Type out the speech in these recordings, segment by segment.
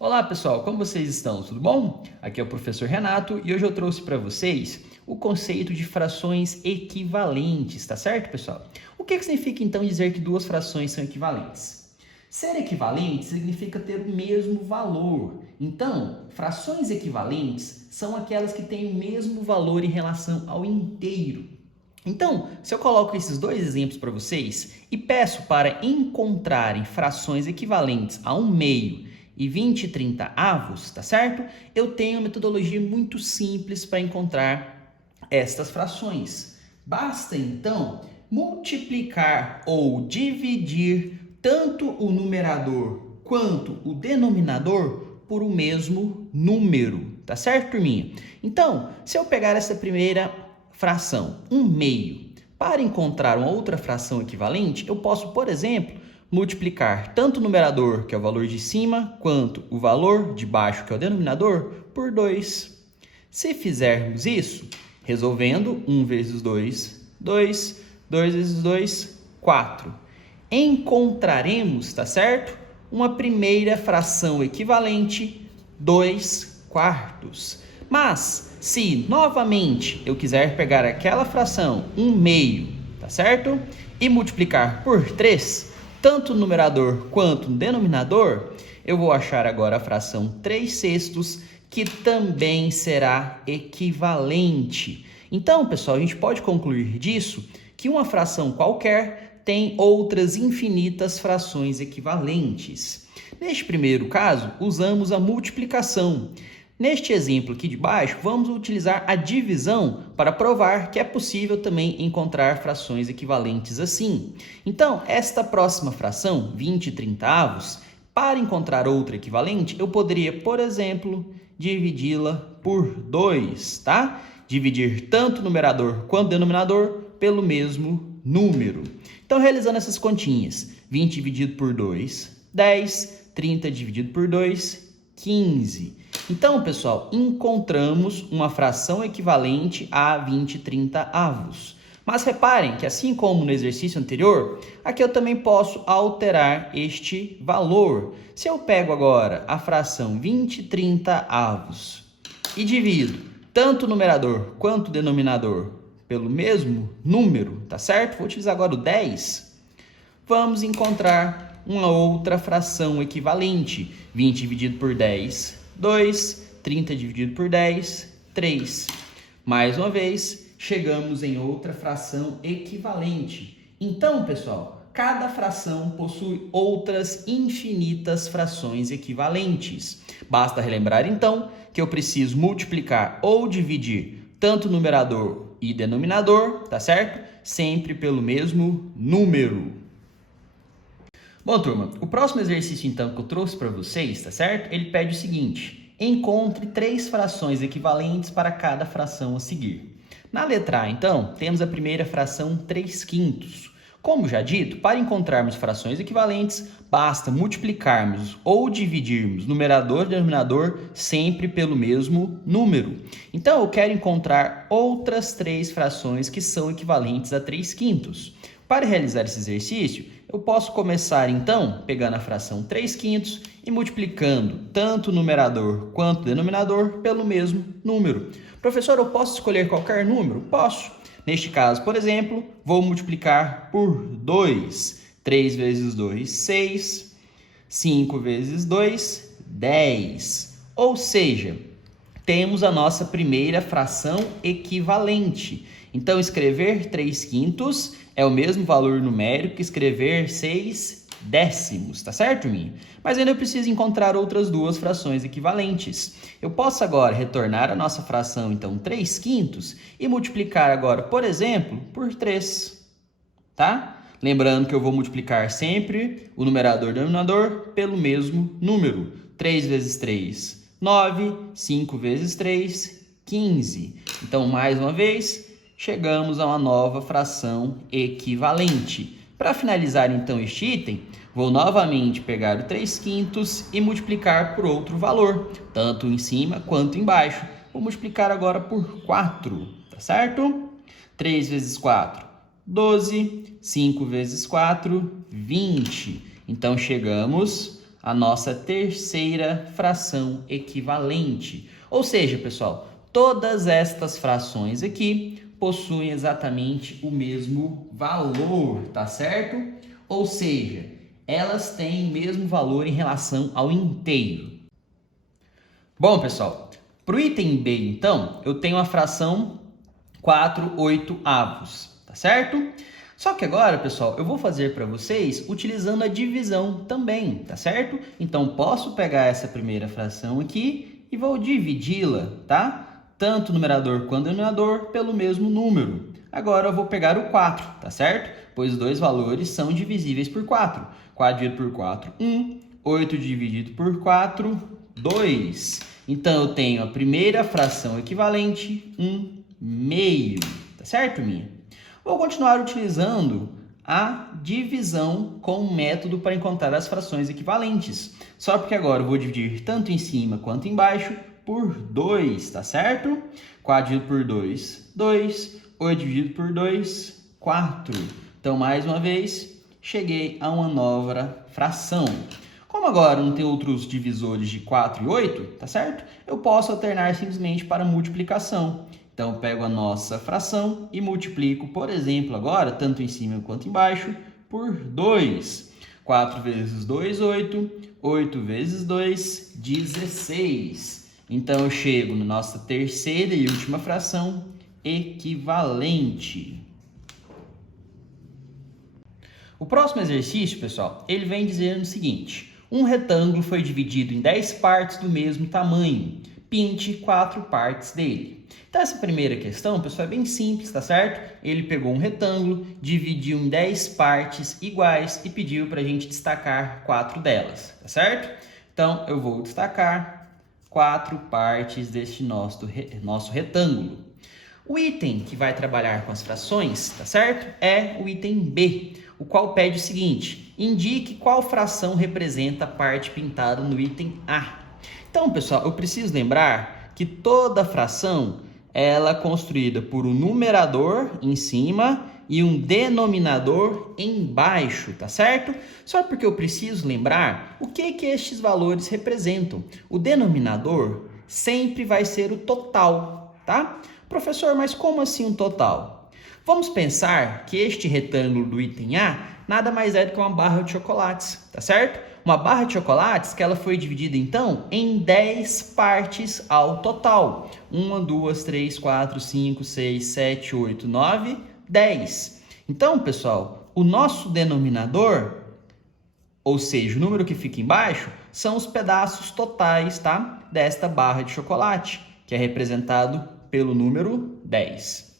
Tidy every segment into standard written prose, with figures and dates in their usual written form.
Olá pessoal, como vocês estão? Tudo bom? Aqui é o professor Renato e hoje eu trouxe para vocês o conceito de frações equivalentes, tá certo, pessoal? O que significa então dizer que duas frações são equivalentes? Ser equivalente significa ter o mesmo valor. Então, frações equivalentes são aquelas que têm o mesmo valor em relação ao inteiro. Então, se eu coloco esses dois exemplos para vocês e peço para encontrarem frações equivalentes a 1/2 e 20/30, tá certo? Eu tenho uma metodologia muito simples para encontrar estas frações. Basta, então, multiplicar ou dividir tanto o numerador quanto o denominador por o mesmo número, tá certo, turminha? Então, se eu pegar essa primeira fração, 1/2, para encontrar uma outra fração equivalente, eu posso, por exemplo, multiplicar tanto o numerador, que é o valor de cima, quanto o valor de baixo, que é o denominador, por 2. Se fizermos isso, resolvendo, 1 vezes 2, 2, 2 vezes 2, 4. Encontraremos, tá certo? Uma primeira fração equivalente, 2/4. Mas, se novamente eu quiser pegar aquela fração, 1/2, tá certo? E multiplicar por 3, tanto no numerador quanto no denominador, eu vou achar agora a fração 3/6, que também será equivalente. Então, pessoal, a gente pode concluir disso que uma fração qualquer tem outras infinitas frações equivalentes. Neste primeiro caso, usamos a multiplicação. Neste exemplo aqui de baixo, vamos utilizar a divisão para provar que é possível também encontrar frações equivalentes assim. Então, esta próxima fração, 20/30, para encontrar outra equivalente, eu poderia, por exemplo, dividi-la por 2, tá? Dividir tanto o numerador quanto o denominador pelo mesmo número. Então, realizando essas continhas, 20 dividido por 2, 10, 30 dividido por 2, 15. Então, pessoal, encontramos uma fração equivalente a 20/30. Mas reparem que, assim como no exercício anterior, aqui eu também posso alterar este valor. Se eu pego agora a fração 20/30 e divido tanto o numerador quanto o denominador pelo mesmo número, tá certo? Vou utilizar agora o 10. Vamos encontrar uma outra fração equivalente. 20 dividido por 10, 2. 30 dividido por 10, 3. Mais uma vez, chegamos em outra fração equivalente. Então, pessoal, cada fração possui outras infinitas frações equivalentes. Basta relembrar, então, que eu preciso multiplicar ou dividir tanto numerador e denominador, tá certo? Sempre pelo mesmo número. Bom, turma, o próximo exercício, então, que eu trouxe para vocês, tá certo? Ele pede o seguinte: encontre 3 frações equivalentes para cada fração a seguir. Na letra A, então, temos a primeira fração 3/5. Como já dito, para encontrarmos frações equivalentes, basta multiplicarmos ou dividirmos numerador e denominador sempre pelo mesmo número. Então, eu quero encontrar outras 3 frações que são equivalentes a 3/5. Para realizar esse exercício, eu posso começar, então, pegando a fração 3/5 e multiplicando tanto o numerador quanto o denominador pelo mesmo número. Professor, eu posso escolher qualquer número? Posso. Neste caso, por exemplo, vou multiplicar por 2. 3 vezes 2, 6. 5 vezes 2, 10. Ou seja, temos a nossa primeira fração equivalente. Então, escrever 3/5 é o mesmo valor numérico que escrever 6/10, tá certo, turminha? Mas ainda eu preciso encontrar outras duas frações equivalentes. Eu posso agora retornar a nossa fração, então, 3/5 e multiplicar agora, por exemplo, por 3, tá? Lembrando que eu vou multiplicar sempre o numerador e o denominador pelo mesmo número. 3 vezes 3, 9. 5 vezes 3, 15. Então, mais uma vez, chegamos a uma nova fração equivalente. Para finalizar então este item, vou novamente pegar o 3/5 e multiplicar por outro valor, tanto em cima quanto embaixo. Vou multiplicar agora por 4, tá certo? 3 vezes 4, 12. 5 vezes 4, 20. Então, chegamos à nossa terceira fração equivalente. Ou seja, pessoal, todas estas frações aqui possuem exatamente o mesmo valor, tá certo? Ou seja, elas têm o mesmo valor em relação ao inteiro. Bom, pessoal, para o item B, então, eu tenho a fração 4/8, tá certo? Só que agora, pessoal, eu vou fazer para vocês utilizando a divisão também, tá certo? Então, posso pegar essa primeira fração aqui e vou dividi-la, tá? Tanto o numerador quanto o denominador pelo mesmo número. Agora eu vou pegar o 4, tá certo? Pois os dois valores são divisíveis por 4. 4 dividido por 4, 1. 8 dividido por 4, 2. Então, eu tenho a primeira fração equivalente, 1/2. Tá certo, minha? Vou continuar utilizando a divisão como método para encontrar as frações equivalentes. Só porque agora eu vou dividir tanto em cima quanto embaixo por 2, tá certo? 4 dividido por 2, 2. 8 dividido por 2, 4. Então, mais uma vez, cheguei a uma nova fração. Como agora não tem outros divisores de 4 e 8, tá certo? Eu posso alternar simplesmente para multiplicação. Então, eu pego a nossa fração e multiplico, por exemplo, agora, tanto em cima quanto embaixo, por 2. 4 vezes 2, 8. 8 vezes 2, 16. Então, eu chego na nossa terceira e última fração equivalente. O próximo exercício, pessoal, ele vem dizendo o seguinte: um retângulo foi dividido em 10 partes do mesmo tamanho. Pinte 4 partes dele. Então, essa primeira questão, pessoal, é bem simples, tá certo? Ele pegou um retângulo, dividiu em 10 partes iguais e pediu para a gente destacar 4 delas, tá certo? Então, eu vou destacar 4 partes deste nosso retângulo. O item que vai trabalhar com as frações, tá certo? É o item B, o qual pede o seguinte: indique qual fração representa a parte pintada no item A. Então, pessoal, eu preciso lembrar que toda fração ela é construída por um numerador em cima e um denominador embaixo, tá certo? Só porque eu preciso lembrar o que estes valores representam. O denominador sempre vai ser o total, tá? Professor, mas como assim um total? Vamos pensar que este retângulo do item A nada mais é do que uma barra de chocolates, tá certo? Uma barra de chocolates que ela foi dividida, então, em 10 partes ao total. 1, 2, 3, 4, 5, 6, 7, 8, 9, 10. Então, pessoal, o nosso denominador, ou seja, o número que fica embaixo, são os pedaços totais, tá? Desta barra de chocolate, que é representado pelo número 10.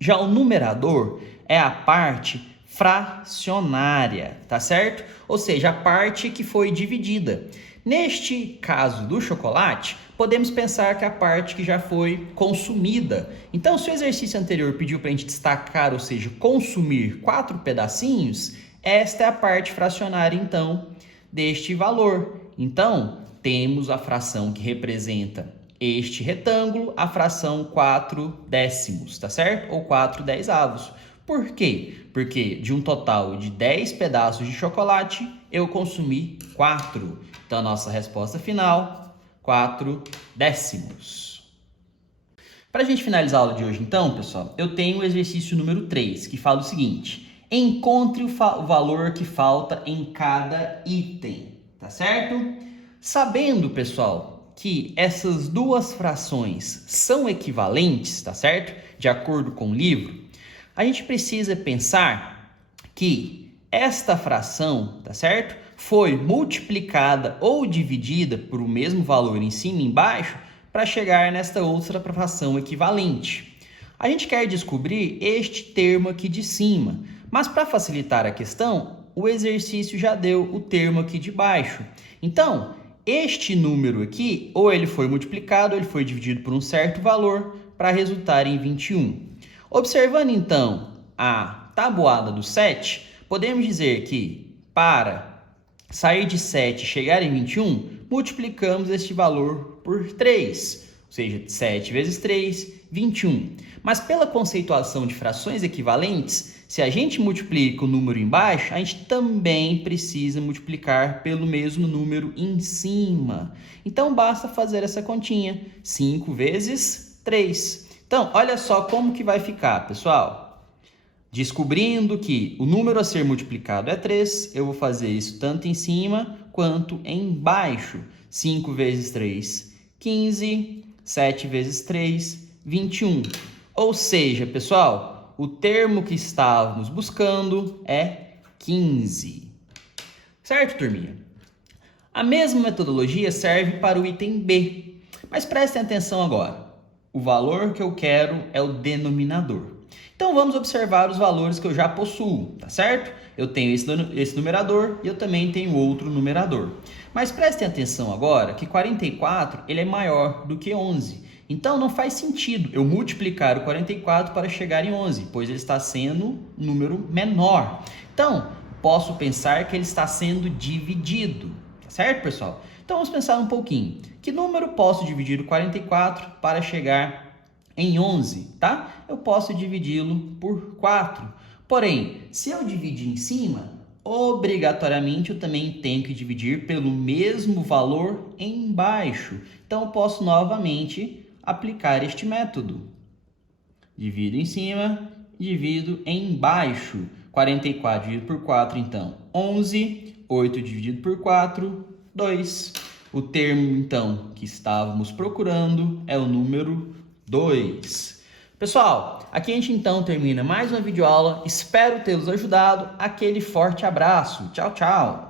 Já o numerador é a parte fracionária, tá certo? Ou seja, a parte que foi dividida. Neste caso do chocolate, podemos pensar que é a parte que já foi consumida. Então, se o exercício anterior pediu para a gente destacar, ou seja, consumir 4 pedacinhos, esta é a parte fracionária, então, deste valor. Então, temos a fração que representa este retângulo, a fração 4/10, tá certo? Ou 4/10. Por quê? Porque de um total de 10 pedaços de chocolate, eu consumi 4. Então, a nossa resposta final, 4/10. Para a gente finalizar a aula de hoje, então, pessoal, eu tenho o exercício número 3, que fala o seguinte: encontre o valor que falta em cada item, tá certo? Sabendo, pessoal, que essas duas frações são equivalentes, tá certo? De acordo com o livro, a gente precisa pensar que esta fração, tá certo? Foi multiplicada ou dividida por o mesmo valor em cima e embaixo para chegar nesta outra fração equivalente. A gente quer descobrir este termo aqui de cima, mas para facilitar a questão, o exercício já deu o termo aqui de baixo. Então, este número aqui, ou ele foi multiplicado, ou ele foi dividido por um certo valor para resultar em 21. Observando, então, a tabuada do 7, Podemos dizer que para sair de 7 e chegar em 21, multiplicamos este valor por 3, ou seja, 7 vezes 3, 21. Mas pela conceituação de frações equivalentes, se a gente multiplica o número embaixo, a gente também precisa multiplicar pelo mesmo número em cima. Então, basta fazer essa continha, 5 vezes 3. Então, olha só como que vai ficar, pessoal. Descobrindo que o número a ser multiplicado é 3, eu vou fazer isso tanto em cima quanto embaixo. 5 vezes 3, 15. 7 vezes 3, 21. Ou seja, pessoal, o termo que estávamos buscando é 15. Certo, turminha? A mesma metodologia serve para o item B. Mas prestem atenção agora. O valor que eu quero é o denominador. Então, vamos observar os valores que eu já possuo, tá certo? Eu tenho esse numerador e eu também tenho outro numerador. Mas prestem atenção agora que 44 ele é maior do que 11. Então, não faz sentido eu multiplicar o 44 para chegar em 11, pois ele está sendo um número menor. Então, posso pensar que ele está sendo dividido, tá certo, pessoal? Então, vamos pensar um pouquinho. Que número posso dividir o 44 para chegar em 11, tá? Eu posso dividi-lo por 4. Porém, se eu dividir em cima, obrigatoriamente eu também tenho que dividir pelo mesmo valor embaixo. Então, eu posso novamente aplicar este método. Divido em cima, divido embaixo. 44 dividido por 4, então, 11. 8 dividido por 4, 2. O termo, então, que estávamos procurando é o número 2. Pessoal, aqui a gente então termina mais uma videoaula. Espero tê-los ajudado. Aquele forte abraço. Tchau, tchau.